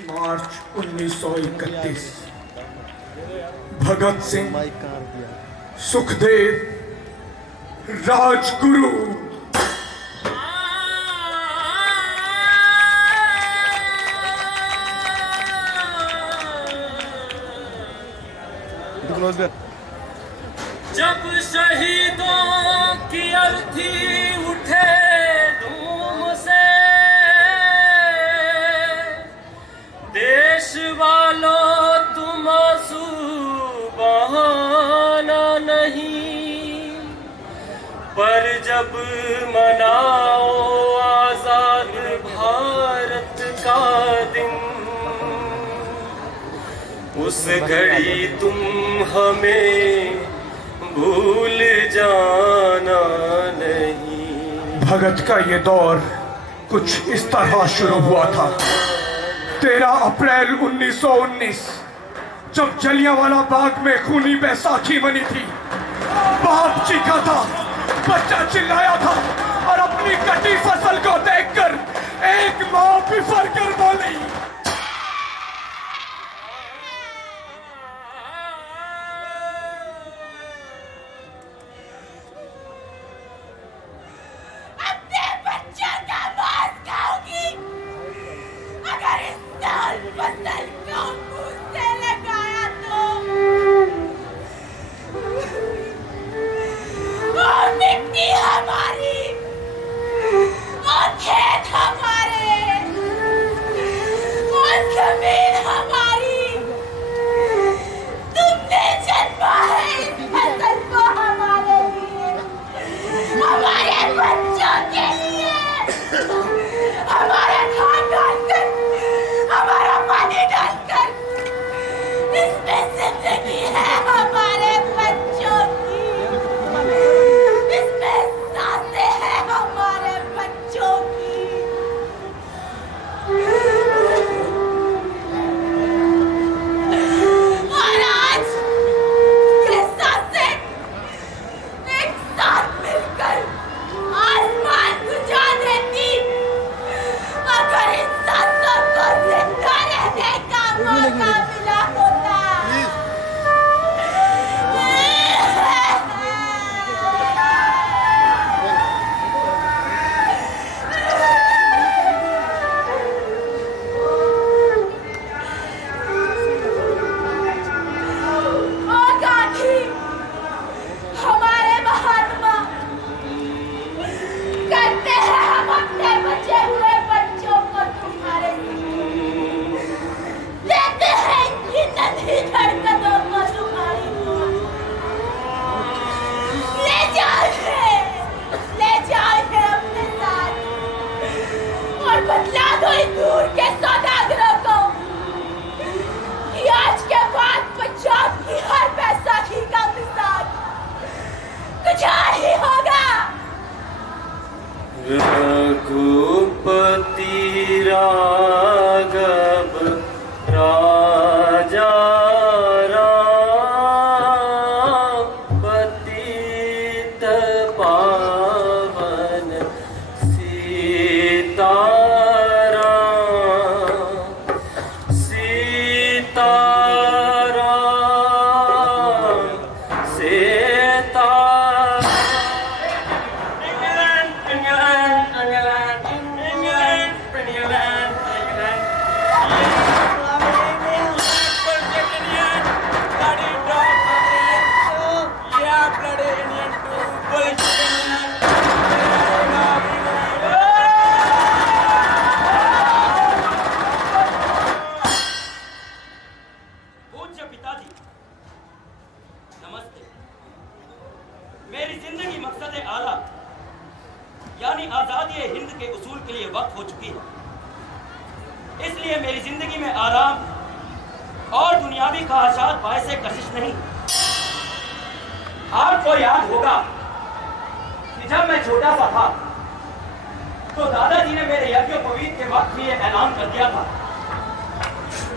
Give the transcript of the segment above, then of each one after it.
मार्च 1931 भगत सिंह, सुखदेव, राजगुरु, जब शहीदों की अर्थी उठे धूम से, देश वालों तुम आंसू बहाना नहीं, पर जब मनाओ आजाद भारत का दिन, उस घड़ी तुम हमें भूल जाना नहीं। भगत का ये दौर कुछ इस तरह शुरू हुआ था। 13 अप्रैल 1919 जब जलियांवाला बाग में खूनी बैसाखी बनी थी, बाप चीखा था, बच्चा चिल्लाया था और अपनी कटी फसल को देखकर एक मां बिफर कर बोली, रघुपति राघव राजा राम, पतित पावन सीताराम, सीताराम, सीताराम। पूज्य पिताजी नमस्ते। मेरी जिंदगी मकसद आला यानी आजादी हिंद के उसूल के लिए वक्त हो चुकी है, इसलिए मेरी जिंदगी में आराम और दुनियावी ख्वाहिशात बायसे कशिश नहीं। आपको याद होगा कि जब मैं छोटा सा था तो दादाजी ने मेरे यज्ञोपवीत के वक्त भी ये ऐलान कर दिया था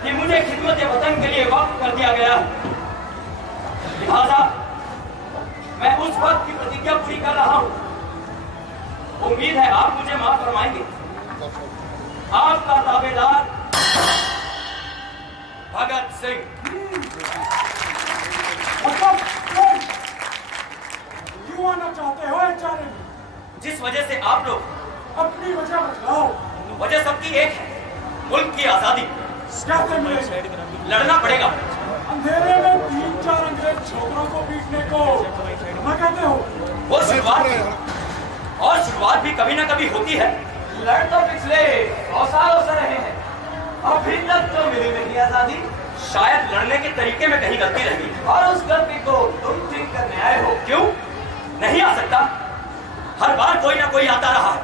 कि मुझे खिदमत वतन के लिए वक्त कर दिया गया है। लिहाजा मैं उस वक्त की प्रतिज्ञा पूरी कर रहा हूं। उम्मीद है आप मुझे माफ फरमाएंगे। आपका ताबेदार भगत सिंह। क्यों आना चाहते हो चारे में? जिस वजह से आप लोग अपनी वजह बताओ। वजह सबकी एक है, मुल्क की आजादी। कैसे मिलेगी? लड़ना पड़ेगा। अंधेरे में 3-4 अंग्रेज छोकरों को पीटने को क्या कहते हो? वो शुरुआत थी, और शुरुआत भी कभी ना कभी होती है। लड़ तो पिछले 100 सालों से रहे हैं, अभी तक तो मिली नहीं आजादी। शायद लड़ने के तरीके में कहीं गलती रह गई, और उस गलती को तुम ठीक करने आए हो। क्यों नहीं आ सकता? हर बार कोई ना कोई आता रहा है।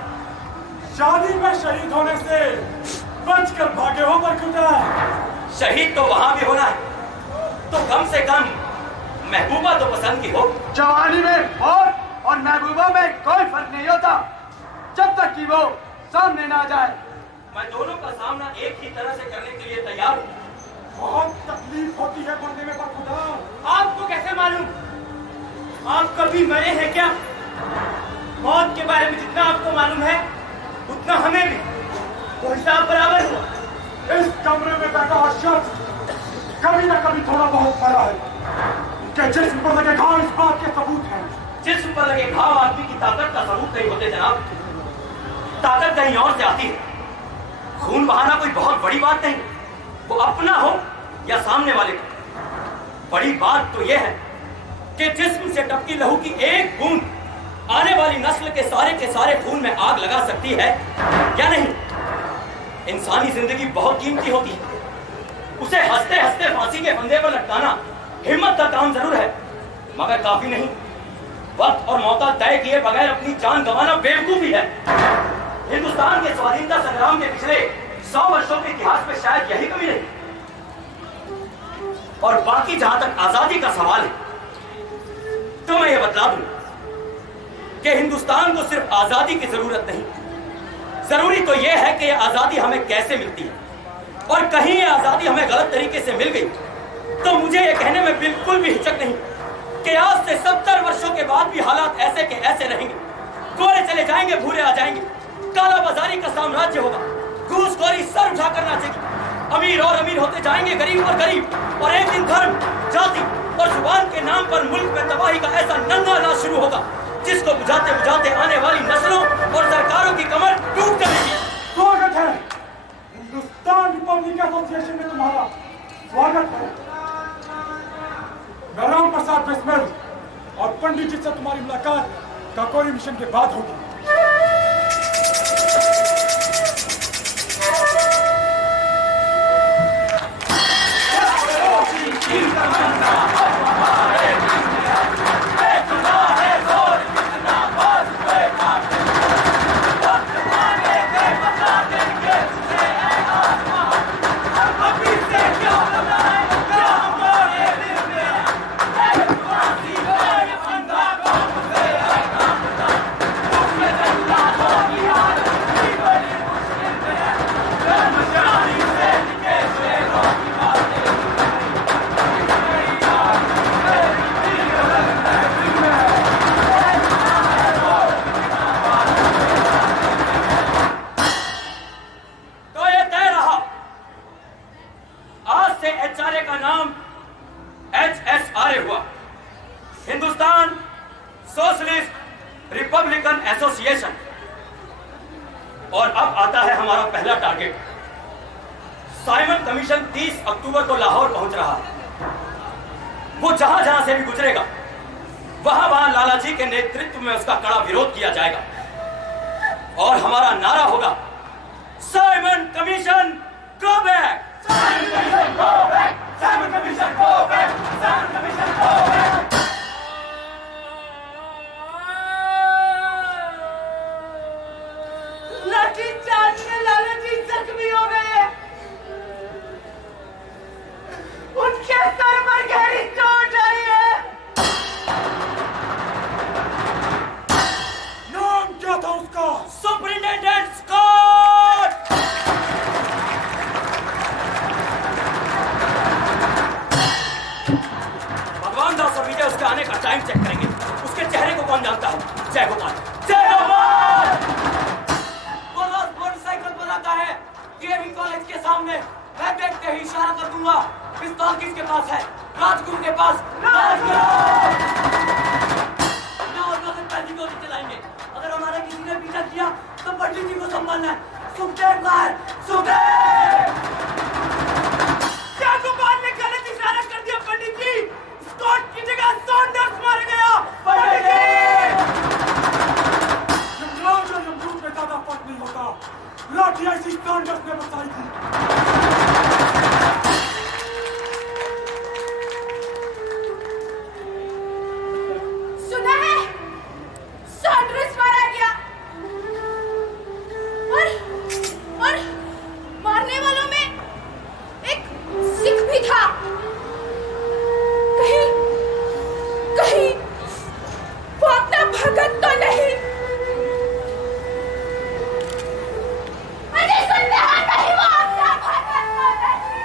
शादी में शहीद होने से बचकर भागे हो बरखुदा। शहीद तो वहां भी होना है, तो कम से कम महबूबा तो पसंद की हो। जवानी में और महबूबा में कोई फर्क नहीं होता, जब तक कि वो सामने ना जाए। मैं दोनों का सामना एक ही तरह से करने के लिए तैयार हूँ। बहुत तकलीफ होती है मरने में बरखुदा। आपको कैसे मालूम? आप कभी मरे हैं क्या? मौत के बारे में जितना आपको मालूम है उतना हमें भी, तो हिसाब बराबर हुआ। इस कमरे में बैठा शख्स कभी ना कभी थोड़ा बहुत मरा है। उनके जिस्म पर लगे घाव इस बात के सबूत हैं। जिस्म पर लगे घाव आदमी की ताकत का सबूत नहीं होते जनाब। ताकत कहीं और से आती है। खून बहाना कोई बहुत बड़ी बात नहीं, वो अपना हो या सामने वाले का। बड़ी बात तो यह है कि जिस्म से टपकी लहू की एक बूंद आने वाली नस्ल के सारे खून में आग लगा सकती है या नहीं। इंसानी जिंदगी बहुत कीमती होती है, उसे हंसते हंसते फांसी के फंदे पर लटकाना हिम्मत का काम जरूर है, मगर काफी नहीं। वक्त और मौका तय किए बगैर अपनी जान गंवाना बेवकूफी है। हिंदुस्तान के स्वाधीनता संग्राम के पिछले 100 वर्षों के इतिहास में शायद यही कमी रही। और बाकी जहां तक आजादी का सवाल है, तो मैं ये बतला दूं कि हिंदुस्तान को सिर्फ आजादी की जरूरत नहीं, जरूरी तो यह है कि यह आजादी हमें कैसे मिलती है। और कहीं यह आजादी हमें गलत तरीके से मिल गई तो मुझे यह कहने में बिल्कुल भी हिचक नहीं कि आज से 70 वर्षों के बाद भी हालात ऐसे के ऐसे रहेंगे। गोरे चले जाएंगे, भूरे आ जाएंगे, काला बाजारी का साम्राज्य होगा, घूसखोरी सर उठाकर नाचेगी, अमीर और अमीर होते जाएंगे, गरीब और गरीब, और एक दिन धर्म, जाति और जुबान के नाम पर मुल्क में तबाही का ऐसा नंगा नाच शुरू होगा जिसको बुझाते बुझाते आने वाली नस्लों और सरकारों की कमर टूट जाएगी। स्वागत है हिंदुस्तान रिपब्लिक एसोसिएशन में, तुम्हारा स्वागत है। मैं राम प्रसाद बिस्मिल, और पंडित जी से तुम्हारी मुलाकात काकोरी मिशन के बाद होगी। एसोसिएशन। और अब आता है हमारा पहला टारगेट। साइमन कमीशन 30 अक्टूबर को लाहौर पहुंच रहा है। वो जहां जहां से भी गुजरेगा वहां वहां लालाजी के नेतृत्व में उसका कड़ा विरोध किया जाएगा और हमारा नारा होगा, Simon commission go back, Simon commission go back, Simon commission go back, Simon commission go back. लाठी चार्ज में लालाजी जख्मी हो गए, उनके सर पर गहरी चोट आई है। नाम क्या था उसका? Superintendent Scott. भगवान दास और विजय उसके आने का टाइम चेक करेंगे। उसके चेहरे को कौन जानता है? जय गोपाल, जय गोपाल। मोटरसाइकिल पिस्तौल किसके पास है? राजगुरु के पास। राजगुरु! ना और वक्त पहली गोली चलाएंगे। अगर हमारा किसी ने पीछा किया तो पंडित जी को संभालना है। सुखदेव का है। सुखदेव! क्या गोपाल ने गलत इशारा कर दिया पंडित जी? स्कॉट की जगह सॉन्डर्स मार गया। पंडित जी! यमराज और यमदूत में ज्यादा फर्क नहीं होता। लाठी ऐसी सॉन्डर्स ने बताई थी। सुना है? सॉन्डर्स मारा गया। और मारने वालों में एक सिख भी था। कहीं वो अपना भगत तो नहीं? अरे सुनते हैं, नहीं वो अपना भगत तो नहीं?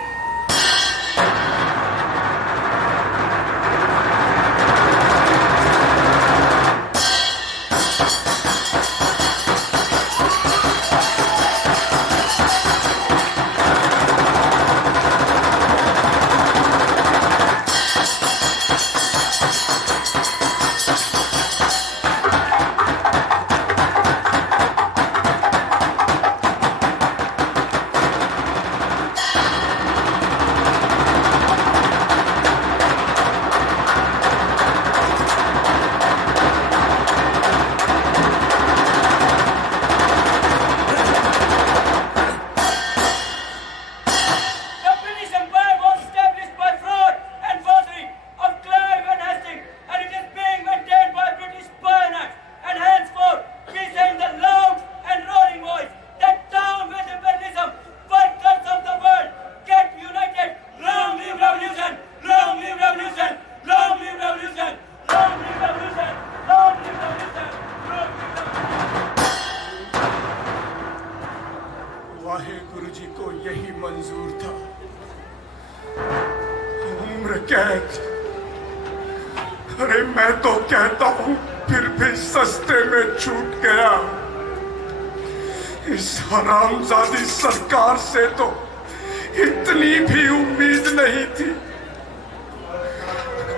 वाहेगुरु जी को यही मंजूर था। उम्र कैद। अरे मैं तो कहता हूं फिर भी सस्ते में छूट गया। इस हरामजादी सरकार से तो इतनी भी उम्मीद नहीं थी।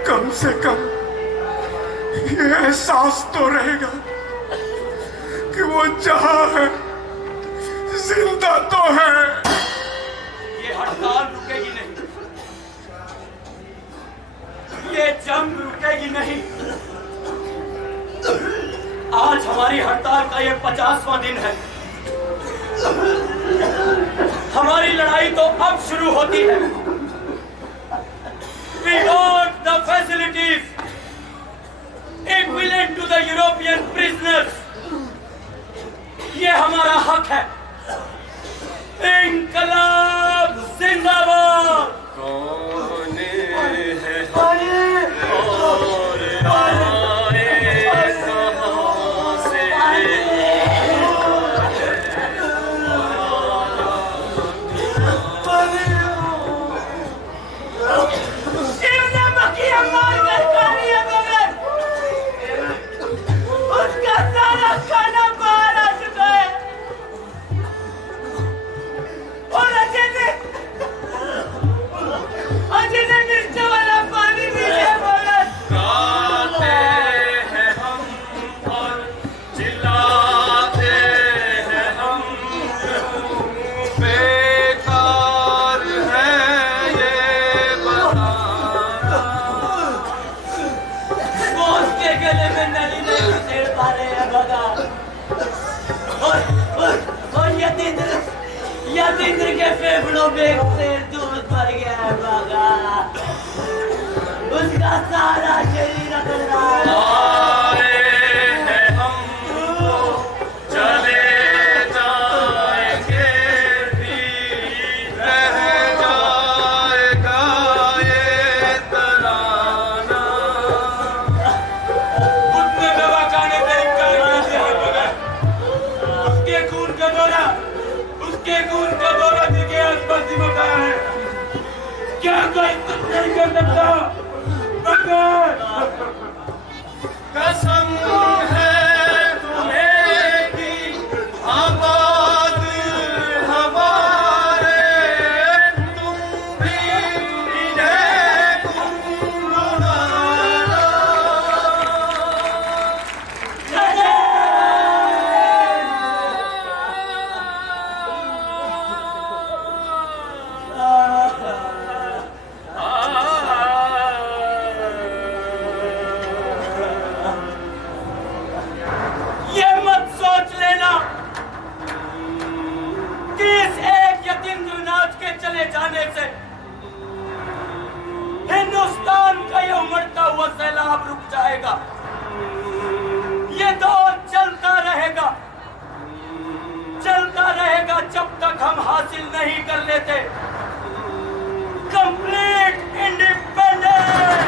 कम से कम ये एहसास तो रहेगा कि वो जहां है जिंदा तो है। ये हड़ताल रुकेगी नहीं, ये जंग रुकेगी नहीं। आज हमारी हड़ताल का ये 50वां दिन है। हमारी लड़ाई तो अब शुरू होती है। We want the facilities equivalent to the European prisoners. ये हमारा हक है। इंकलाब जिंदाबाद। कौन है उसका सारा खाना बाहर आ चुका है। और अजय ने मिर्च वाला पानी भी दिया। गाते हैं हम और चिल्लाते हैं हम, बेकार है ये बताना। वो उसके गले में नली नहीं छेड़ पा रहे हैं भगा। और यतीन्द्र के फेफड़ों में एक शेर दूध भर गया है भगा। उसका सारा शरीर अकड़ रहा है। आए हैं हम तो चले जाएंगे भी, रह जाएगा ये तराना। उसने दवा खाने से इनकार कर दिया है भगा। उसके खून का दौरा दिल के आसपास सिमटा है। क्या कोई कुछ नहीं कर सकता भगा। कसम है तुम्हें कि आबाद हमारे, तुम भी हासिल नहीं कर लेते कंप्लीट इंडिपेंडेंस।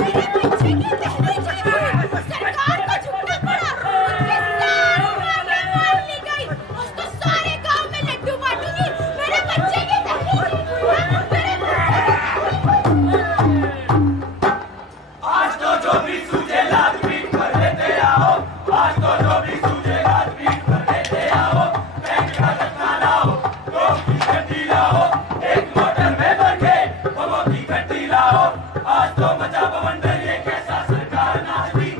मेरे बच्चे की पहली चुनाव सरकार को झुकना पड़ा। मुझे सारी मांगें मान ली गई। आज तो सारे गांव में लड्डू बांटूंगी। मेरे बच्चे की पहली चुनाव आज तो जो भी सूझे लात पीट कर लेते आओ। आज तो जो भी सूझे लात पीट कर लेते आओ। बैंक का धक्का लाओ, दो की गड्डी लाओ, एक मोटर में भर के बमों की गड्डी लाओ। आज तो मचा बवंडर ये कैसा सरकार नाचती।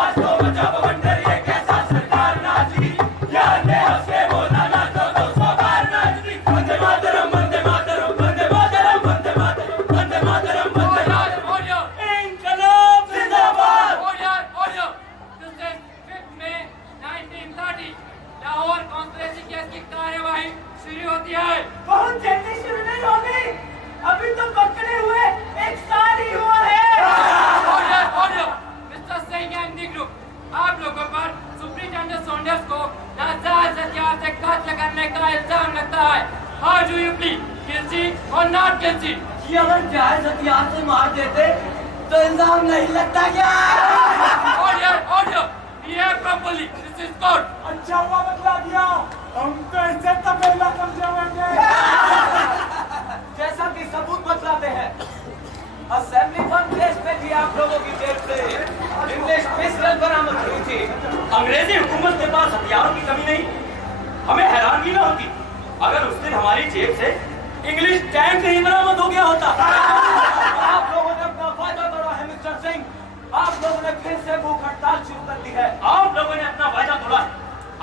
आज तो मचा बवंडर ये कैसा सरकार नाचती। यार ने हंस के बोला ना तो 200 बार नाचती। वंदे मातरम वंदे मातरम वंदे मातरम वंदे मातरम वंदे मातरम वंदे मातरम। इंकलाब जिंदाबाद। Order! This is 5th May 1930. Lahore conspiracy case की कार्यवाही शुरू होती है। बहुत जल्दी शुरू नहीं होगी। अभी तो पकड़े हुए एक साल ही हुआ है। Order! Mr. Singh and the group, आप लोगों पर सुप्रिंटेंडेंट सॉन्डर्स को नाजायज हथियार से कत्ल करने का इल्जाम लगता है। How do you plead? Guilty or not guilty? कि अगर जायज हथियार से मार देते तो इल्जाम नहीं लगता क्या? Order! Behave properly. This is court. अच्छा हुआ बतला दिया, हम तो इसे तबेला समझे होंगे। जैसा कि सबूत बतलाते हैं, असेंबली फंड केस में भी आप लोगों की जेब से इंग्लिश पिस्टल बरामद हुई थी। अंग्रेजी हुकूमत के पास हथियारों की कमी नहीं। हमें हैरानगी न होती अगर उस दिन हमारी जेब से इंग्लिश टैंक नहीं बरामद हो गया होता। आप लोगों ने अपना वादा तोड़ा है मिस्टर सिंह। आप लोगों ने फिर से भूख हड़ताल शुरू कर दी है। आप लोगों ने अपना वादा तोड़ा है।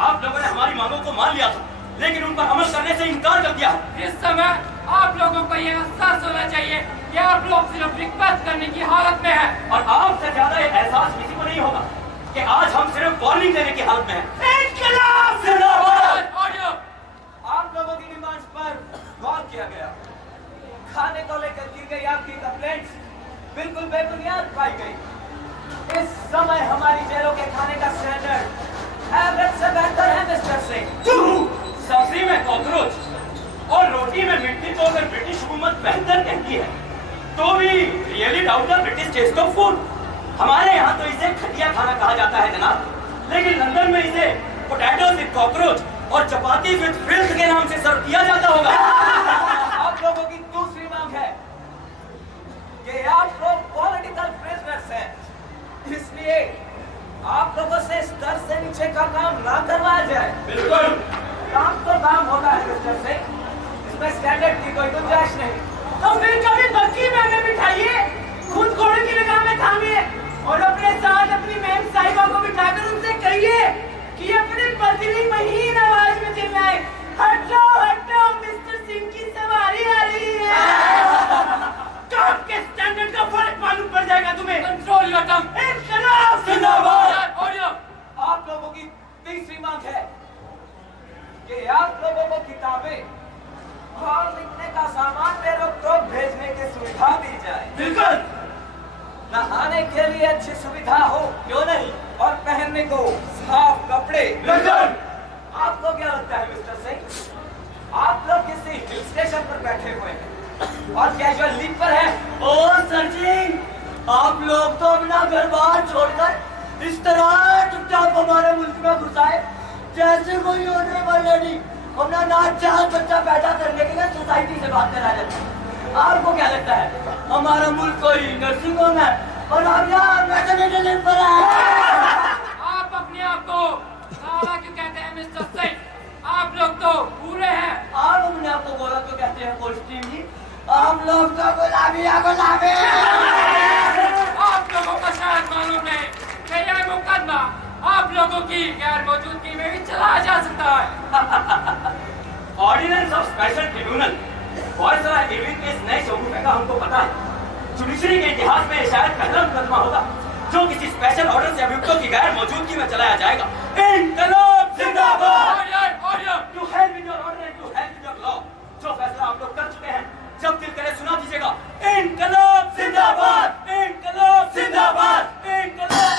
आप लोगों ने हमारी मांगों को मान लिया था, लेकिन उन पर अमल करने से इनकार कर दिया। इस समय आप लोगों को यह एहसास होना चाहिए कि आप लोग सिर्फ रिक्वेस्ट करने की हालत में हैं। और आपसे ज्यादा ये एहसास किसी को नहीं होगा कि आज हम सिर्फ वार्निंग देने की हालत में हैं। इनकलाब जिंदाबाद। Order! आप लोगों की डिमांड्स पर गौर किया गया। खाने को लेकर की गई आपकी कंप्लेंट्स बिल्कुल बेबुनियाद पाई गई। इस समय हमारी जेलों के खाने का स्टैंडर्ड एवरेज से बेहतर है मिस्टर सिंह। सब्जी में कॉकरोच और रोटी में मिट्टी को अगर ब्रिटिश हुकूमत बेहतर कहती है तो भी really doubt the British taste of food. हमारे यहाँ तो इसे खटिया खाना कहा जाता है जनाब, लेकिन लंदन में इसे पोटैटो विद कॉकरोच और चपाती विद फिल्थ के नाम से सर्व किया जाता होगा। आप लोगों की दूसरी मांग है कि आप लोग पॉलिटिकल प्रिजनर्स हैं, इसलिए आप लोगों से स्तर से नीचे का काम ना करवाया जाए। बिल्कुल, काम तो काम होता है मिस्टर सिंह, इसमें स्टैंडर्ड की कोई गुंजाइश नहीं। तो फिर कभी बग्गी में हमें बिठाइए, खुद घोड़े की लगाम में थामिए और अपने साथ अपनी मैम साहिबा को बिठाकर उनसे कहिए कि अपनी पतली महीन आवाज में चिल्लाए, हटो हटो मिस्टर सिंह की सवारी आ रही है। काम के स्टैंडर्ड का फर्क मालूम पड़ जाएगा तुम्हें। Control your tongue. इनकलाब जिंदाबाद। Order! आप लोगों की तीसरी मांग है कि आप लोगों को किताबें और लिखने का सामान पे रोक भेजने की सुविधा दी जाए। बिल्कुल, नहाने के लिए अच्छी सुविधा हो, क्यों नहीं, और पहनने को साफ कपड़े। बिल्कुल। आपको क्या लगता है मिस्टर सिंह, आप लोग किसी हिल स्टेशन पर बैठे हुए हैं और कैजुअल लीव पर हैं? ओ सर जी, आप लोग तो अपना घर बार छोड़कर इस तरह चुपचाप हमारे मुल्क में घुस आए जैसे कोई ऑनरेबल लेडी अपना नाचाल बच्चा पैदा करने के लिए सोसाइटी से बात करा जाता है। आपको क्या लगता है हमारा मुल्क कोई नर्सिंग होम है और हम यहाँ मैटरनिटी लीव पर हैं? आप अपने आप को साला क्यों कहते हैं मिस्टर सिंह? आप लोग तो पूरे हैं। आप अपने आप को बोला तो कहते हैं कोस्टीम जी, हम लोग तो गुलाबी है, गुलाबी। आप लोगों को शायद मालूम नहीं कि यह मुकदमा आप लोगों की गैर मौजूदगी में भी चलाया जा सकता है। ऑर्डिनेंस ऑफ स्पेशल ट्रिब्यूनल बहुत सारा इरविन के इस नए शगुफे का हमको पता है। जुडिशरी के इतिहास में शायद पहला मुकदमा होगा जो किसी स्पेशल ऑर्डर से अभियुक्तों की गैर मौजूदगी में चलाया जाएगा। इनकलाब जिंदाबाद। To help with your order and to help with your law. जो फैसला आप लोग कर चुके हैं, जब दिल करे सुना दीजिएगा। इनकलाब जिंदाबाद, इनकलाब जिंदाबाद, इनकलाब।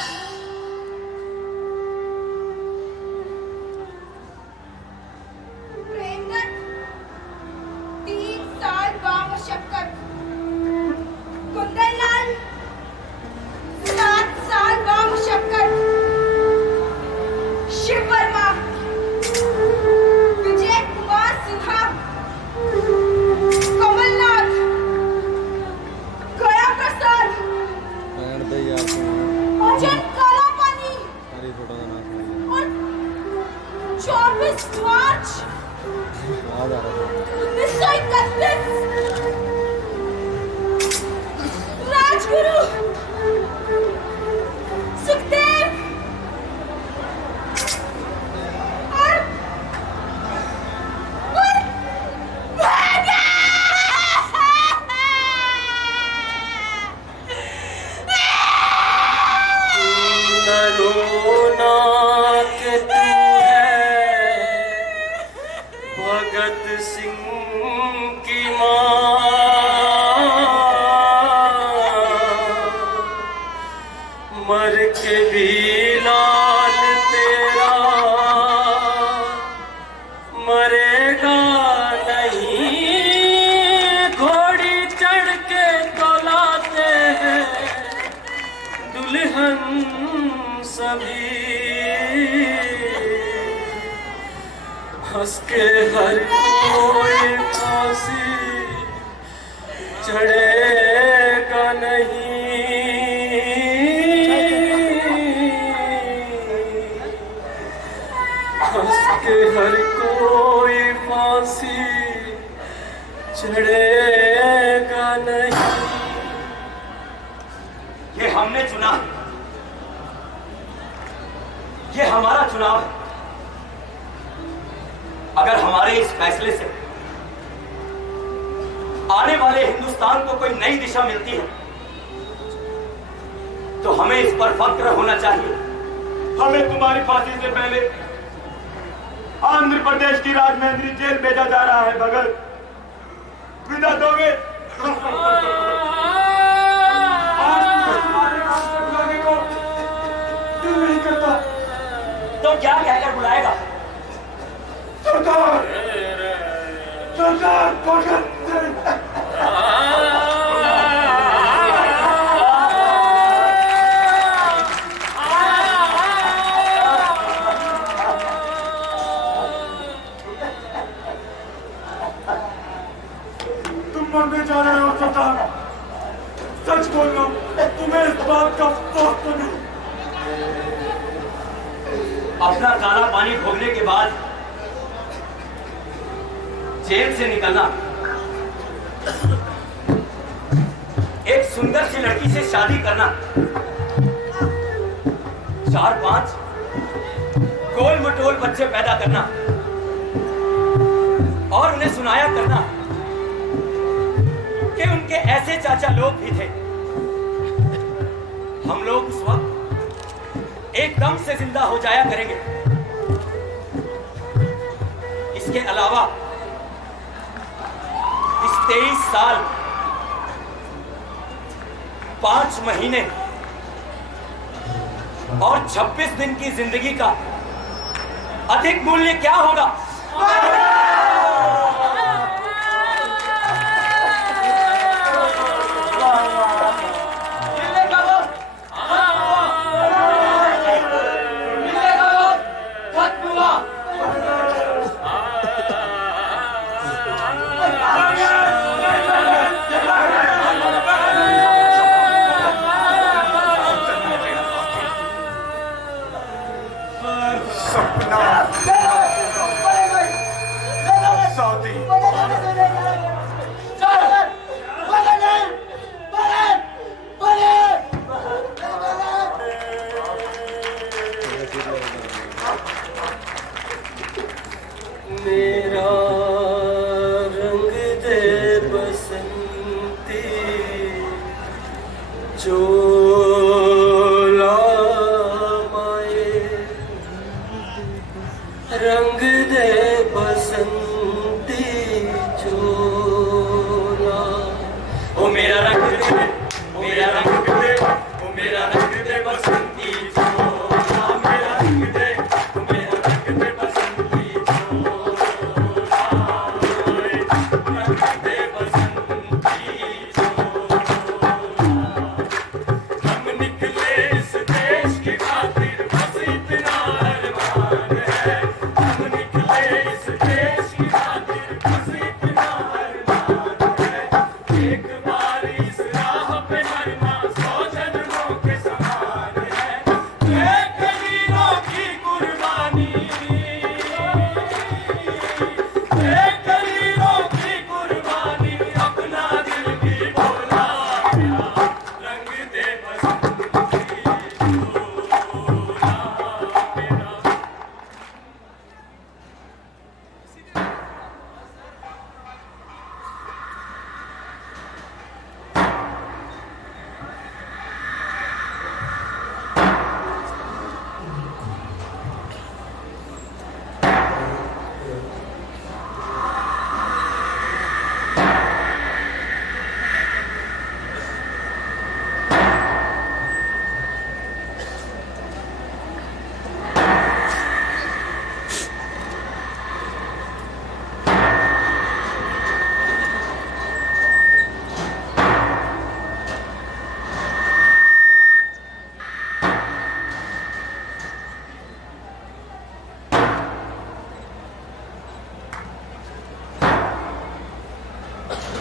22 मार्च 1931 राजगुरु सुखदेव और रोना के तू है भगत सिंह की मां, मर के भी लाल तेरा मरेगा नहीं। घोड़ी चढ़ के तो लाते हैं दुल्हन सभी, हंस के हर कोई फांसी चढ़ेगा नहीं। हंस के हर कोई फांसी चढ़ेगा नहीं। ये हमने चुना, ये हमारा चुनाव है। अगर हमारे इस फैसले से आने वाले हिंदुस्तान को कोई नई दिशा मिलती है तो हमें इस पर फक्र होना चाहिए। हमें तुम्हारी फांसी से पहले आंध्र प्रदेश की राजमहेंद्री जेल भेजा जा रहा है। भगत विदा दोगे? दिल नहीं करता। तो क्या कहकर बुलाएगा? सरदार सरदार भगत सिंह। तुम मरने जा रहे हो सरदार, सच बोल रहा हूं। तुम्हें इस बात का अफसोस तो नहीं? अपना काला पानी भोगने के बाद जेल से निकलना, एक सुंदर सी लड़की से शादी करना, 4-5 गोल मटोल बच्चे पैदा करना और उन्हें सुनाया करना कि उनके ऐसे चाचा लोग भी थे। हम लोग उस वक्त एकदम से जिंदा हो जाया करेंगे। इसके अलावा इस 23 साल 5 महीने और 26 दिन की जिंदगी का अधिक मूल्य क्या होगा? मेरा रंग दे बसंती चोला माए, रंग दे बसंती चोला। ओ मेरा रंग दे, मेरा रंग दे, ओ मेरा रंग दे बसंती चोला, मेरा रंग दे, ओ मेरा रंग दे बसंती चोला।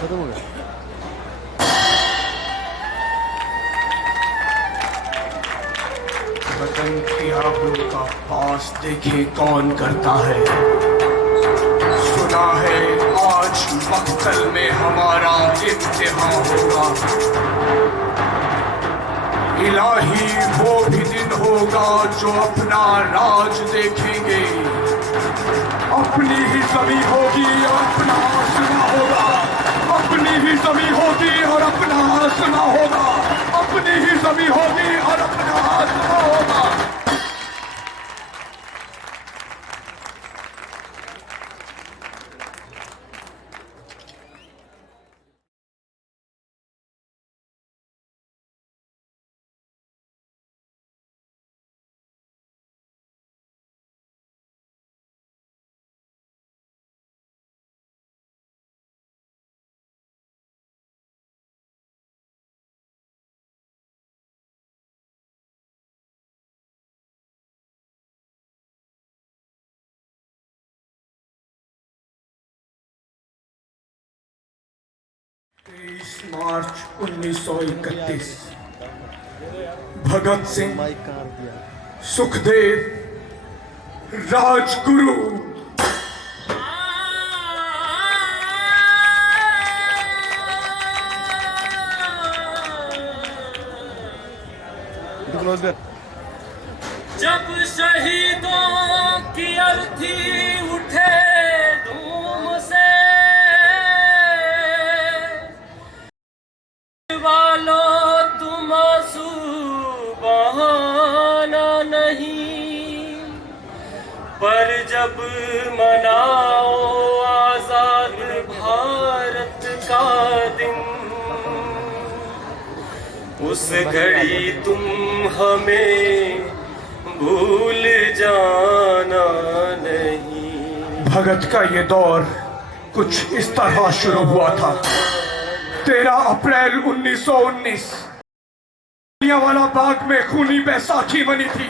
वतन की आबरू का पास देखे कौन करता है। सुना है आज मक्तल में हमारा इम्तिहान होगा। इलाही वो भी दिन होगा जो अपना राज देखेंगे। अपनी ही जमी होगी और अपना आसमां होगा। अपनी ही जमी होगी और अपना आसमां होगा। अपनी ही जमी होगी और अपना आसमां होगा। मार्च 1931 भगत सिंह, सुखदेव, राजगुरु, जब शहीदों की अर्थी उठे धूम से, वालों तुम आंसू बहाना नहीं, पर जब मनाओ आजाद भारत का दिन, उस घड़ी तुम हमें भूल जाना नहीं। भगत का ये दौर कुछ इस तरह शुरू हुआ था। 13 अप्रैल 1919 जलियांवाला बाग में खूनी बैसाखी बनी थी।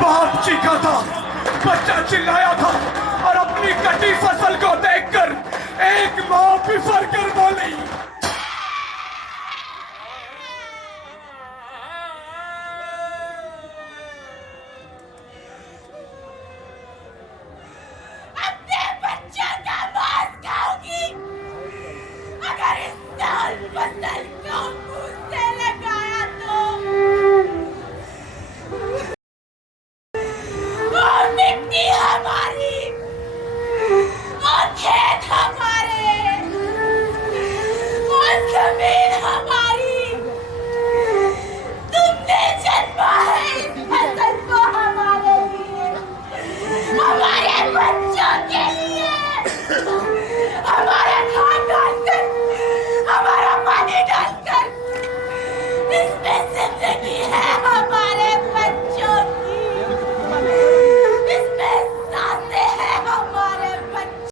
बाप चीखा था, बच्चा चिल्लाया था और अपनी कटी फसल को देखकर एक मां बिफर कर बोली, अपने बच्चों का मांस खाऊंगी अगर इस साल फसल को मुंह से लगाया तो। और मिट्टी हमारी और खेत हमारे और जमीन हमारी, तुमने जन्मा है इस फसल को हमारे लिए, हमारे बच्चों के लिए, हमारा खान डालकर, हमारा पानी डालकर, इसमें जिंदगी है हमारे बच्चों की, इसमें सांसें हैं हमारे बच्चों।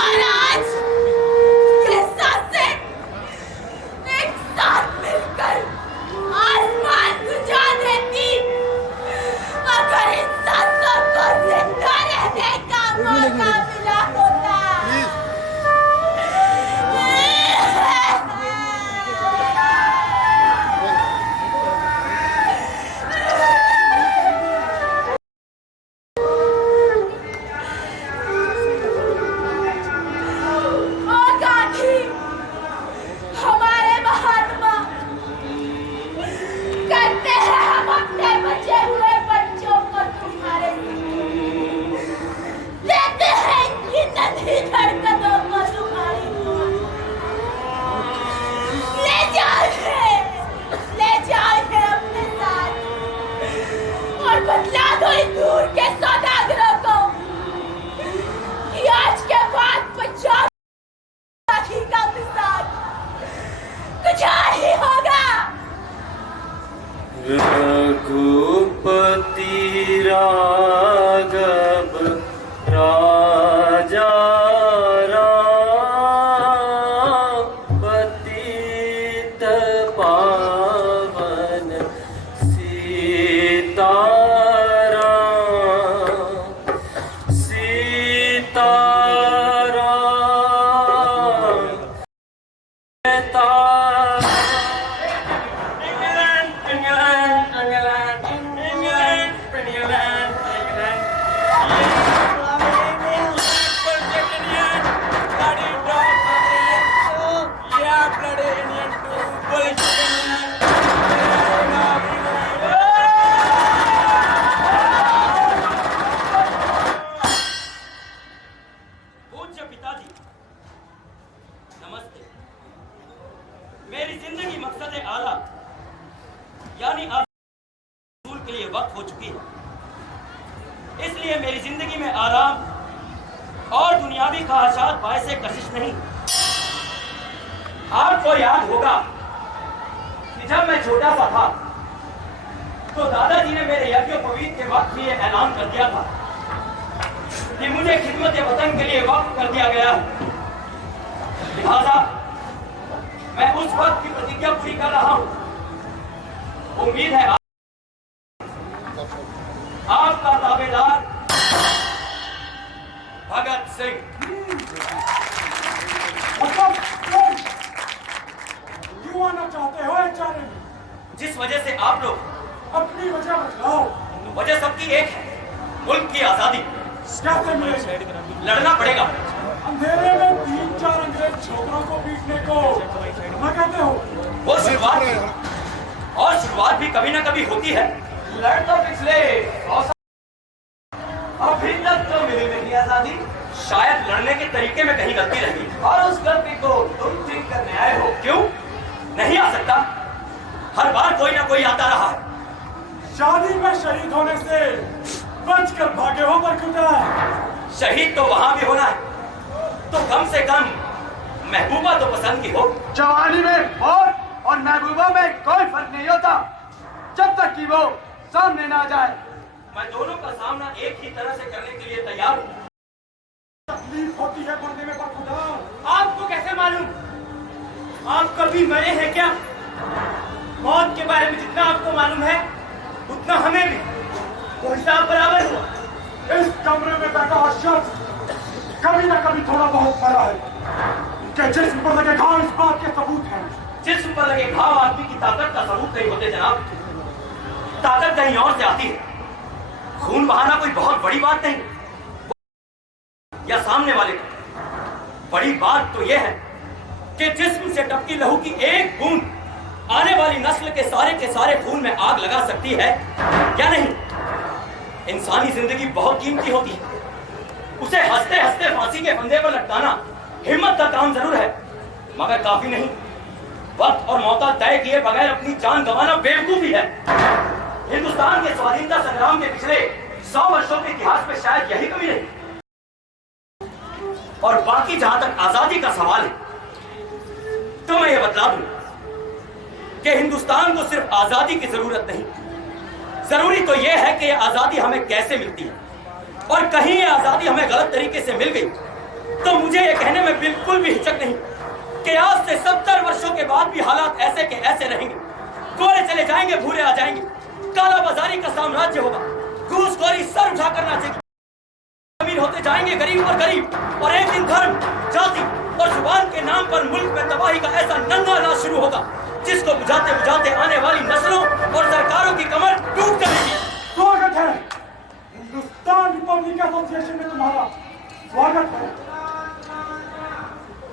और आज ये सांसें एक साथ मिलकर आसमान बुझा देती अगर इन सांसों को जिंदा रहने का मौका मिला होता। ओ गांधी, हमारे महात्मा, कहते हैं हम अपने बचे हुए बच्चों को तुम्हारे देते हैं, इनकी नन्ही धड़कनों को तुम्हारी दुआ। ले जाइए अपने साथ और बतला दो इन दूर के सौदागरों को कि आज के बाद पंजाब का मिसाल कुछ और ही होगा। रघुपति राघव राजा राम, पतित पावन सीताराम, देता। England England England England England पूज्य पिताजी, नमस्ते। मेरी जिंदगी मकसद आला यानी रसूल के लिए वक्त हो चुकी है, इसलिए मेरी जिंदगी में आराम और दुनियावी ख्वाहिशात बायसे कशिश नहीं। आपको याद होगा कि जब मैं छोटा सा था तो दादाजी ने मेरे यज्ञोपवीत के वक्त ही ऐलान कर दिया था कि मुझे खिदमत वतन के लिए वक्त कर दिया गया है। लिहाजा मैं उस वक्त की प्रतिज्ञा पूरी कर रहा हूं। उम्मीद है आपका ताबेदार भगत सिंह। क्यों आना चाहते हो चारे में? जिस वजह से आप लोग अपनी वजह बताओ। वजह सबकी एक है, मुल्क की आजादी। कैसे मिलेगी? लड़ना पड़ेगा। अंधेरे में 3-4 अंग्रेज छोकरों को पीटने को क्या कहते हो? वो शुरुआत थी और शुरुआत भी कभी ना कभी होती है। लड़ तो पिछले अभी तक तो मिली नहीं आजादी। शायद लड़ने के तरीके में कहीं गलती रही और उस गलती को तुम ठीक करने आए हो। क्यों नहीं आ सकता? हर बार कोई ना कोई आता रहा है। शादी में शहीद होने से बचकर भागे हो बरखुदा। शहीद तो वहां भी होना है, तो कम से कम महबूबा तो पसंद की हो। जवानी में और महबूबा में कोई फर्क नहीं होता जब तक कि वो सामने ना जाए। मैं दोनों का सामना एक ही तरह से करने के लिए तैयार हूँ। तकलीफ होती है मरने में बरखुदा। आपको कैसे मालूम? आप कभी मरे हैं क्या? मौत के बारे में जितना आपको मालूम है उतना हमें भी। वो हिसाब बराबर हुआ। इस कमरे में बैठा शख्स कभी ना कभी थोड़ा बहुत मरा है। उनके जिस्म पर लगे घाव इस बात के सबूत हैं। जिस्म पर लगे घाव आदमी की ताकत का सबूत नहीं होते जनाब। ताकत कहीं और से आती है। खून बहाना कोई बहुत बड़ी बात नहीं, या सामने वाले को। बड़ी बात तो यह है कि जिस्म से टपकी लहू की एक बूंद आने वाली नस्ल के सारे खून में आग लगा सकती है या नहीं। इंसानी जिंदगी बहुत कीमती होती है, उसे हंसते हंसते फांसी के फंदे पर लटकाना हिम्मत का काम जरूर है, मगर काफी नहीं। वक्त और मौका तय किए बगैर अपनी जान गंवाना बेवकूफी है। हिंदुस्तान के स्वाधीनता संग्राम के पिछले 100 वर्षों के इतिहास में शायद यही कमी रही। और बाकी जहां तक आजादी का सवाल है, तो मैं ये बतला दूं कि हिंदुस्तान को सिर्फ आजादी की जरूरत नहीं, जरूरी तो यह है कि यह आजादी हमें कैसे मिलती है। और कहीं यह आजादी हमें गलत तरीके से मिल गई तो मुझे यह कहने में बिल्कुल भी हिचक नहीं कि आज से 70 वर्षों के बाद भी हालात ऐसे के ऐसे रहेंगे। गोरे चले जाएंगे, भूरे आ जाएंगे, काला बाजारी का साम्राज्य होगा, घूसखोरी सर उठाकर नाचेगी, अमीर होते जाएंगे गरीब और गरीब, और एक दिन धर्म, जाति और जुबान के नाम पर मुल्क में तबाही का ऐसा नंगा नाच शुरू होगा जिसको बुझाते बुझाते आने वाली नस्लों और सरकारों की कमर टूट जाएगी। स्वागत है हिंदुस्तान रिपब्लिक एसोसिएशन में, तुम्हारा स्वागत है।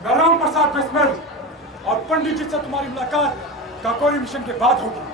मैं राम प्रसाद बिस्मिल और पंडित जी से तुम्हारी मुलाकात काकोरी मिशन के बाद होगी।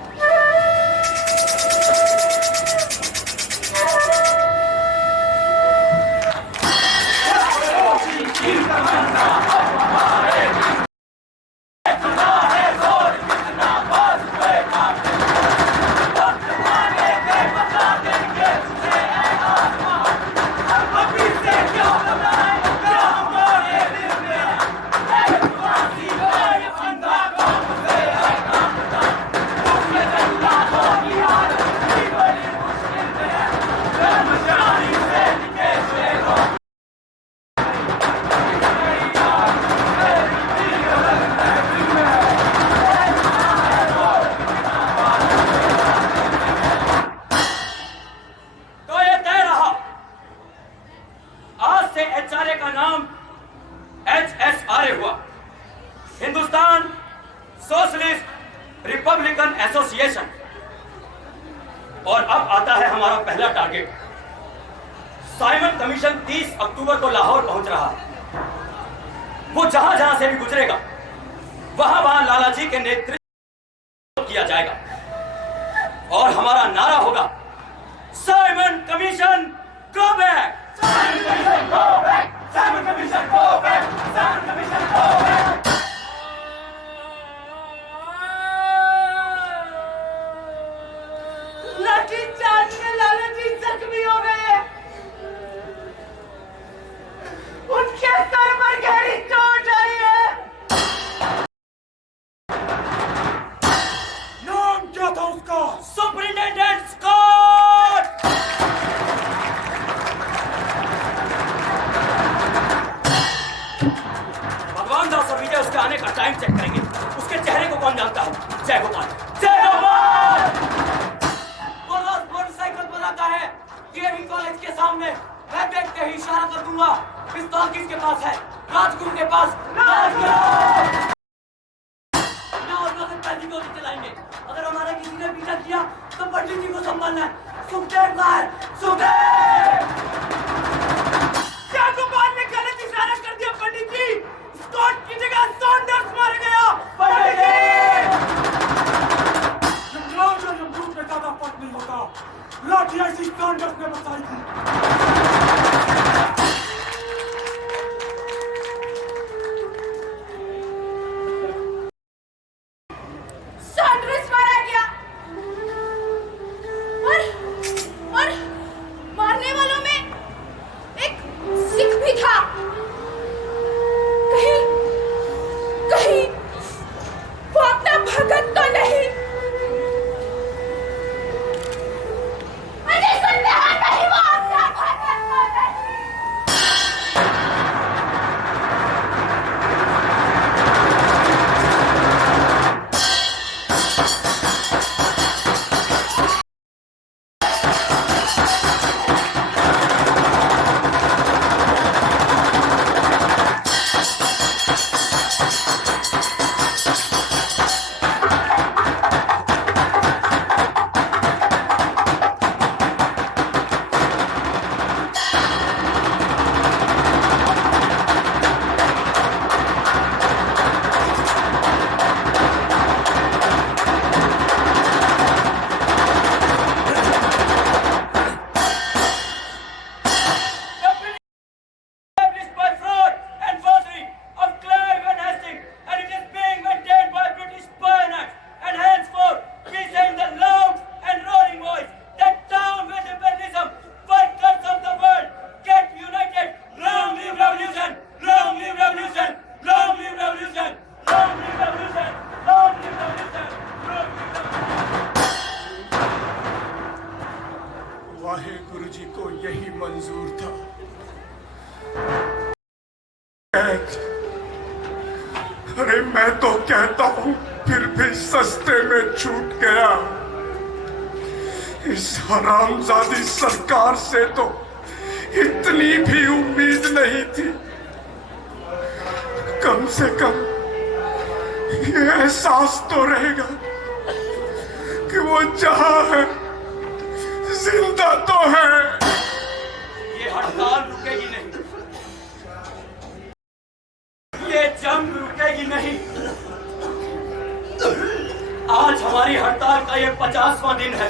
HSRA का नाम HSRA हुआ। Hindustan socialist Republican association. और अब आता है हमारा पहला टारगेट। साइमन कमीशन 30 अक्टूबर को लाहौर पहुंच रहा है। वो जहां जहां से भी गुजरेगा वहां वहां लाला जी के नेतृत्व किया जाएगा और हमारा नारा होगा Simon commission go back, Simon commission go back, Simon commission go back, Simon commission go back. लाठी चार्ज में लाला जी जख्मी हो गए। उनके सर पर गहरी चोट आई है। नाम क्या था उसका? Superintendent Scott. भगवान दास और विजय उसके आने का टाइम चेक करेंगे। उसके चेहरे को कौन जानता है? जय गोपाल, जय गोपाल। मोटरसाइकिल पर आता है डीएवी कॉलेज के सामने। मैं देखते ही इशारा कर दूंगा। पिस्तौल किसके पास है? राजगुरु के पास। राजगुरु पहली गोली चलाएंगे। अगर हमारा किसी ने पीछा किया तो पंडित जी को संभालना है। सुखदेव का है, सुखदेव। क्या गोपाल ने गलत इशारा कर दिया पंडित जी? स्कॉट की जगह सॉन्डर्स मार गया। पंडित यमराज और यमदूत में ज्यादा फर्क नहीं होता। लाठी ऐसी सॉन्डर्स ने बताई थी। सॉन्डर्स मारा गया। और मारने वालों में एक सिख भी था। कहीं वो अपना भगत तो नहीं? अरे सुनते हैं, नहीं वो अपना भगत तो नहीं। वाहेगुरु जी को यही मंजूर था। अरे मैं तो कहता हूं फिर भी सस्ते में छूट गया। इस हरामजादी सरकार से तो इतनी भी उम्मीद नहीं थी। कम से कम ये एहसास तो रहेगा कि वो जहां है जिंदा तो है। ये हड़ताल रुकेगी नहीं, ये जंग रुकेगी नहीं। आज हमारी हड़ताल का ये 50वां दिन है।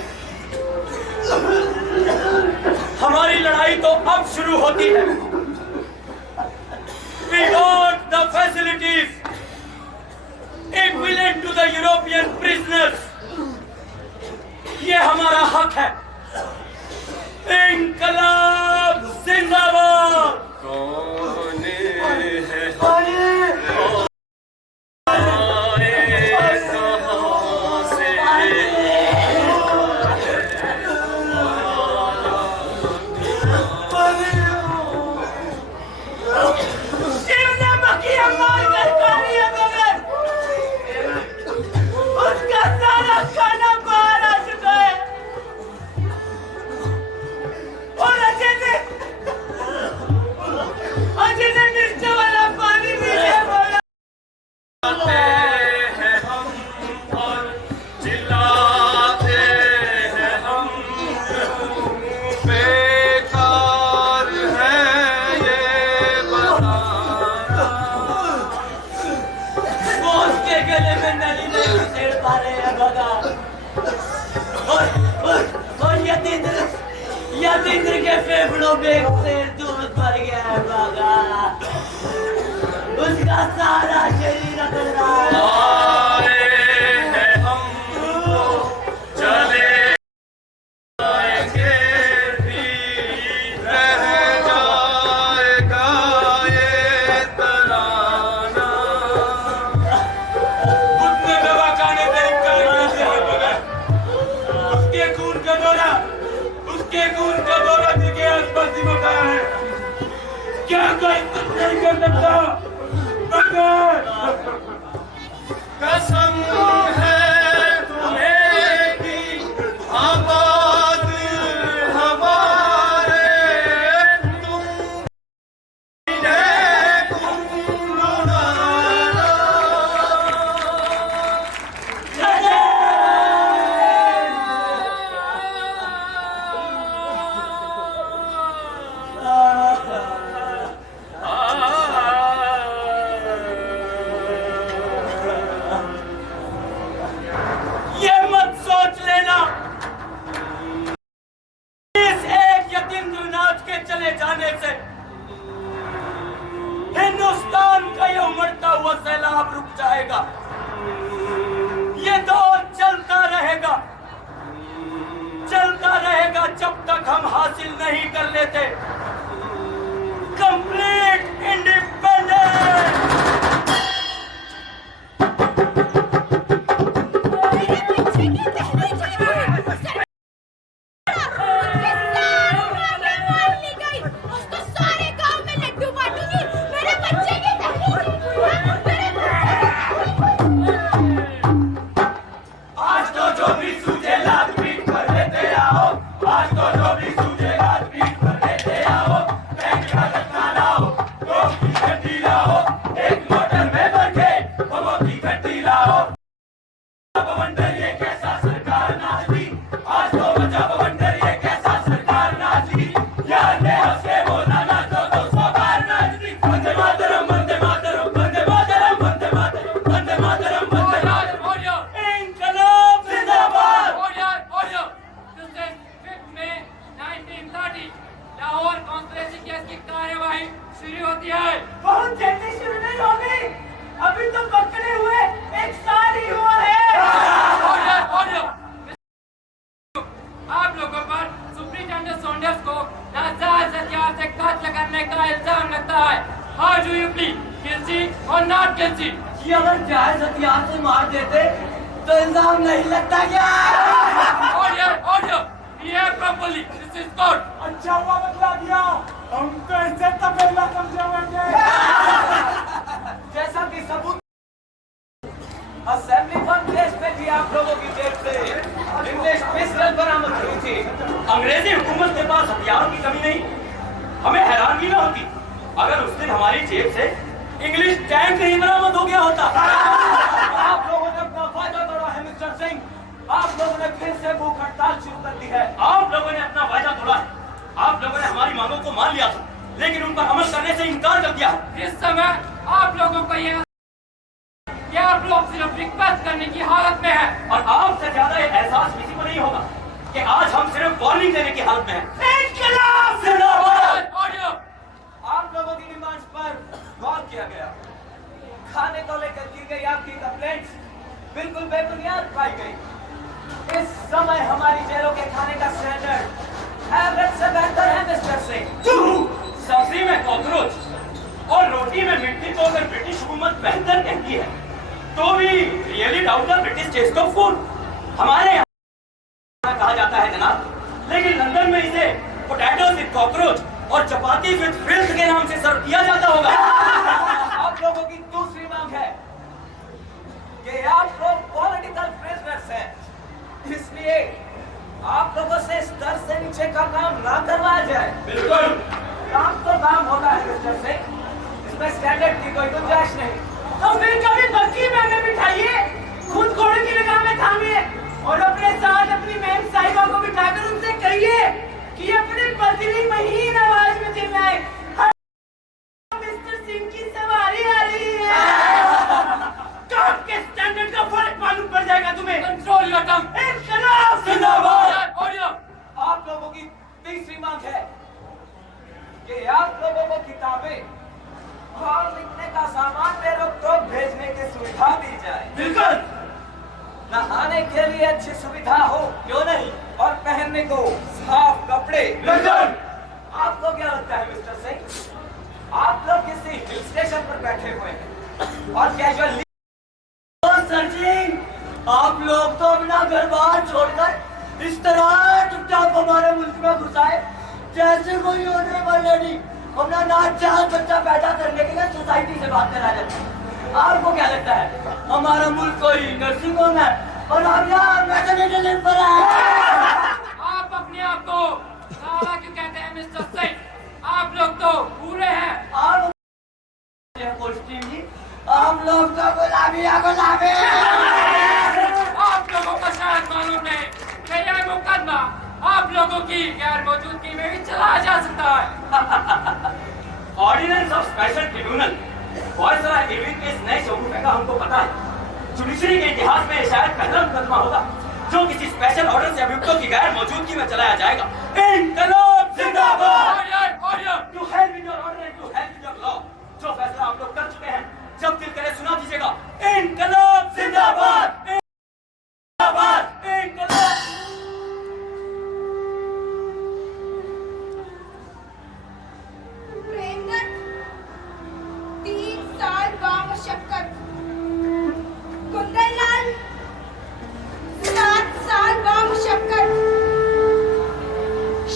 हमारी लड़ाई तो अब शुरू होती है। We want the facilities equivalent to the European prisoners. ये हमारा हक है। इंकलाब जिंदाबाद। कौन है अजय गले में नली नहीं छेड़ पा रहे हैं भगा। और यतीन्द्र के फेफड़ों में एक शेर दूध भर गया है भगा। उसका सारा शरीर अकड़ रहा है। क्या कोई कुछ नहीं कर सकता मगर कसम है तुम्हें कि आबाद हमारे तुम हिंदुस्तान का ये उमड़ता हुआ सैलाब रुक जाएगा। ये दौर चलता रहेगा जब तक हम हासिल नहीं कर लेते कंप्लीट इंडिपेंडेंस। बहुत जल्दी शुरू नहीं होगी, अभी तो पकड़े हुए एक साल ही हुआ है। आप लोगों पर सुप्रिंटेंडेंट सॉन्डर्स को नाजायज हथियार से कत्ल करने का इल्जाम लगता है। How do you plead, guilty और नॉट गिल्टी? कि अगर जायज हथियार से मार देते तो इल्जाम नहीं लगता क्या? Order behave properly, this is court. अच्छा हुआ बदला दिया, हम तो इससे तबेला समझे होंगे। जैसा कि सबूत असेंबली फंड केस में भी आप लोगों की जेब से इंग्लिश पिस्टल बरामद हुई थी। अंग्रेजी हुकूमत के पास हथियारों की कमी नहीं, हमें हैरानगी न होती अगर उस दिन हमारी जेब से इंग्लिश टैंक नहीं बरामद हो गया होता। आप लोगों ने अपना वादा तोड़ा है मिस्टर सिंह, आप लोगों ने फिर से भूख हड़ताल शुरू कर दी है। आप लोगों ने अपना वादा तोड़ा है, आप लोगों ने हमारी मांगों को मान लिया था लेकिन उन पर अमल करने से इनकार कर दिया। इस समय आप लोगों को ये आप लोग सिर्फ रिक्वेस्ट करने की हालत में है और आपसे ज्यादा ये एहसास किसी को नहीं होगा कि आज हम सिर्फ वार्निंग देने की हालत में हैं। इनकलाब जिंदाबाद। आप लोगों की डिमांड्स पर गौर किया गया, खाने को लेकर की गई आपकी कंप्लेंट्स बिल्कुल बेबुनियाद पाई गई। इस समय हमारी जेलों के खाने का स्टैंडर्ड एवरेज से बेहतर है मिस्टर सिंह। सब्जी में कॉकरोच और रोटी में मिट्टी को अगर ब्रिटिश हुकूमत बेहतर कहती है तो भी really doubt the British taste of food. हमारे यहाँ कहा जाता है जनाब, लेकिन लंदन में इसे पोटैटोज विद कॉकरोच और चपाती विद फिल्थ के नाम से सर्व किया जाता होगा। आप लोगों की दूसरी मांग है कि आप लोग पॉलिटिकल प्रिजनर्स हैं, इसलिए आप लोगों से स्तर से नीचे का काम ना करवाया जाए। बिल्कुल, काम तो काम होता है मिस्टर सिंह, इसमें स्टैंडर्ड की कोई गुंजाइश नहीं। तो फिर कभी बग्गी में हमें बिठाइए, खुद घोड़े की लगाम में थामिए और अपने साथ अपनी मैम साहिबा को बिठाकर उनसे कहिए कि अपने पतली महीन आवाज में चिल्लाए, मिस्टर सिंह की सवारी आ रही है। काम के होल्ड योर टंग। इनकलाब जिंदाबाद। Hold your. आप लोगों की तीसरी मांग है कि आप लोगों को किताबें और लिखने का सामान पे रोक भेजने की सुविधा दी जाए। बिल्कुल। नहाने के लिए अच्छी सुविधा हो, क्यों नहीं, और पहनने को साफ कपड़े। बिल्कुल। आपको क्या लगता है मिस्टर सिंह, आप लोग किसी हिल स्टेशन पर बैठे हुए हैं और कैजुअल सर जी, आप लोग तो अपना घर बार छोड़कर इस तरह चुपचाप हमारे मुल्क में घुसाए जैसे कोई ऑनरेबल लेडी अपना नाच चाल बच्चा पैदा करने के लिए सोसाइटी से बात करा जाती है। आपको क्या लगता है हमारा मुल्क कोई नर्सिंग होम है और हम यहाँ मैटरनिटी लीव पर आए? आप अपने आप को साला क्यों कहते हैं मिस्टर सिंह? आप लोग तो पूरे हैं। आप जी, हम लोग तो गुलाबी है, गुलाबी। आप लोगों को शायद मालूम नहीं कि यह मुकदमा आप लोगों की गैर मौजूदगी में भी चला जा सकता है। Ordinance of special tribunal viceroy Irwin के इस नए शगुफे का हमको पता है। जुडिशरी के इतिहास में शायद पहला मुकदमा होगा जो किसी स्पेशल ऑर्डर से अभियुक्तों की गैर मौजूदगी में चलाया जाएगा। इनकलाब जिंदाबाद। To help with your order and to help with your law. जो फैसला आप लोग कर चुके हैं, जब दिल करे सुना दीजिएगा। इनकलाब जिंदाबाद। जिंदाबाद। इनकलाब। प्रेमदत्त 3 साल बामशक्कत, कुंदनलाल 7 साल बामशक्कत,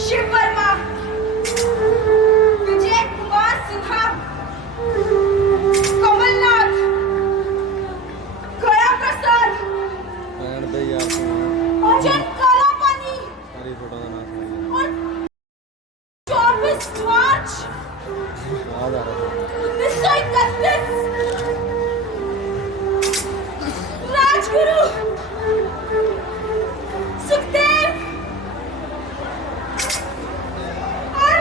शिव वर्मा, विजय कुमार सिन्हा, कमलनाथ, गया प्रसाद, अजय कालापानी और 24 मार्च 1931 राजगुरु सुखदेव और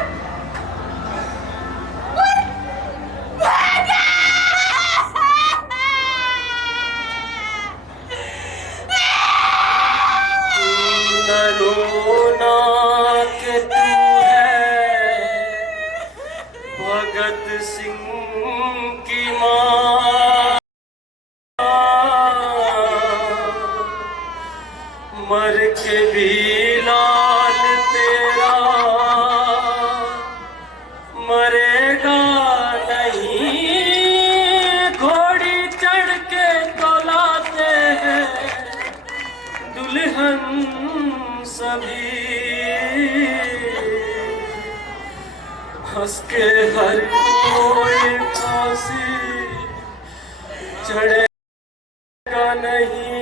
रोना के तू है भगत सिंह की मां, मर के भी लाल तेरा मरेगा नहीं। घोड़ी चढ़ के तो लाते हैं दुल्हन सभी, हंस के हर कोई फांसी चढ़ेगा नहीं।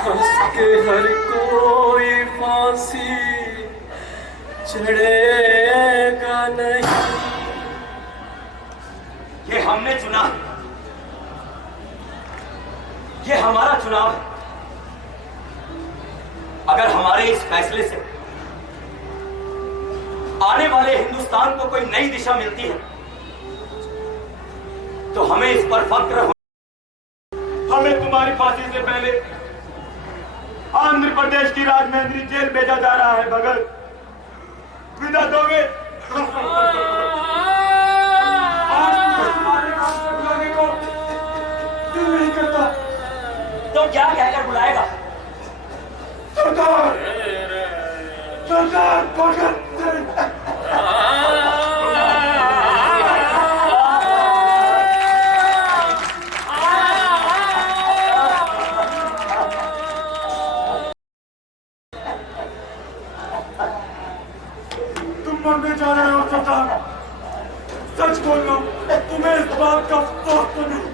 हंस के हर कोई फांसी चढ़ेगा नहीं। ये हमने चुना, ये हमारा चुनाव है। अगर हमारे इस फैसले से आने वाले हिंदुस्तान को कोई नई दिशा मिलती है तो हमें इस पर फक्र हो। हमें तुम्हारी फांसी से पहले आंध्र प्रदेश की राजमहेंद्री जेल भेजा जा रहा है। भगत, विदा दोगे? तुम्हारे नाम से बुलाने को दिल नहीं करता। तो क्या कहकर बुलाएगा? सरदार, सरदार भगत सिंह। तुम मरने जा रहे हो सरदार, सच बोलना, तुम्हें इस बात का अफसोस तो नहीं?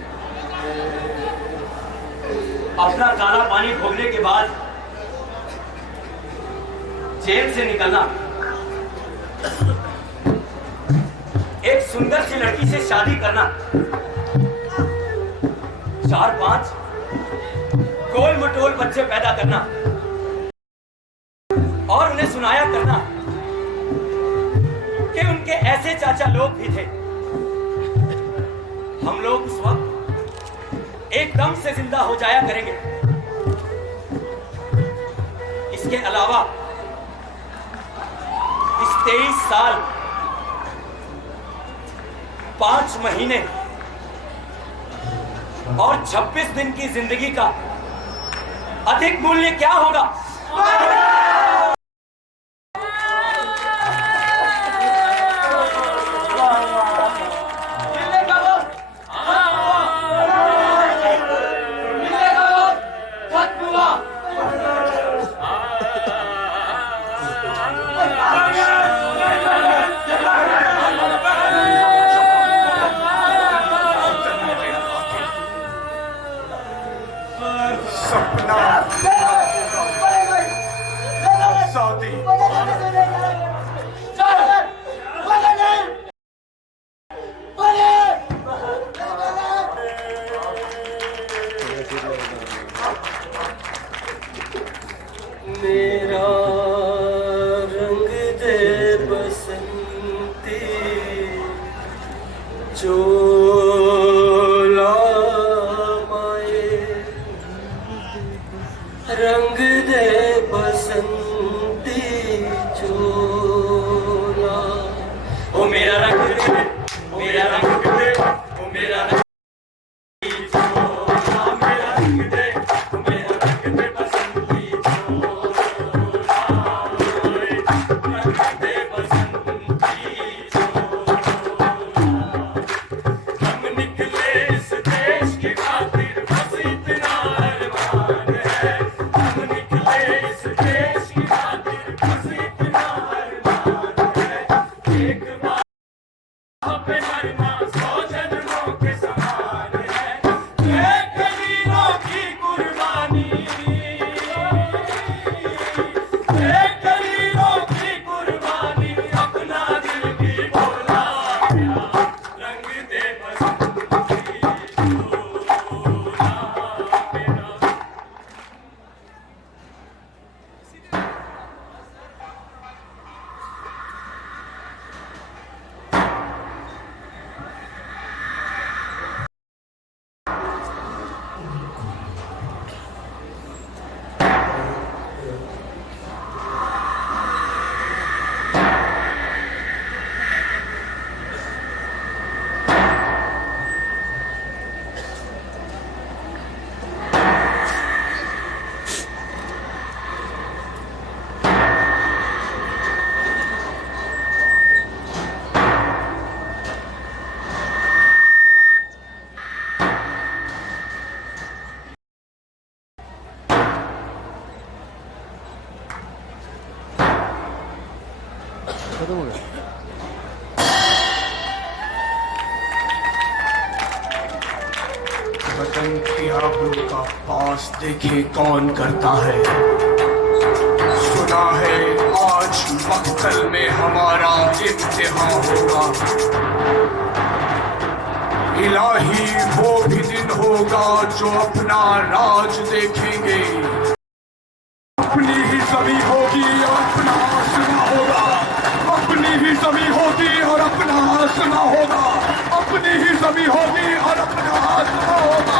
अपना काला पानी भोगने के बाद जेल से निकलना, एक सुंदर सी लड़की से शादी करना, 4-5 गोल मटोल बच्चे पैदा करना और उन्हें सुनाया करना कि उनके ऐसे चाचा लोग भी थे। हम लोग उस वक्त एकदम से जिंदा हो जाया करेंगे। इसके अलावा इस 23 साल 5 महीने और 26 दिन की जिंदगी का अधिक मूल्य क्या होगा? सपना सादी मेरा रंग दे बसंती चोला माए, रंग दे बसंती चोला। ओ मेरा रंग दे, मेरा रंग दे, ओ मेरा रंग वतन की आबरू का पास देखे कौन करता है। सुना है आज मक्तल में हमारा इम्तिहान होगा। इलाही वो भी दिन होगा जो अपना राज देखेंगे। अपनी ही जमी होगी और अपना आसमां होगा। अपनी ही जमी होगी और अपना आसमां होगा। अपनी ही जमी होगी और अपना आसमां होगा।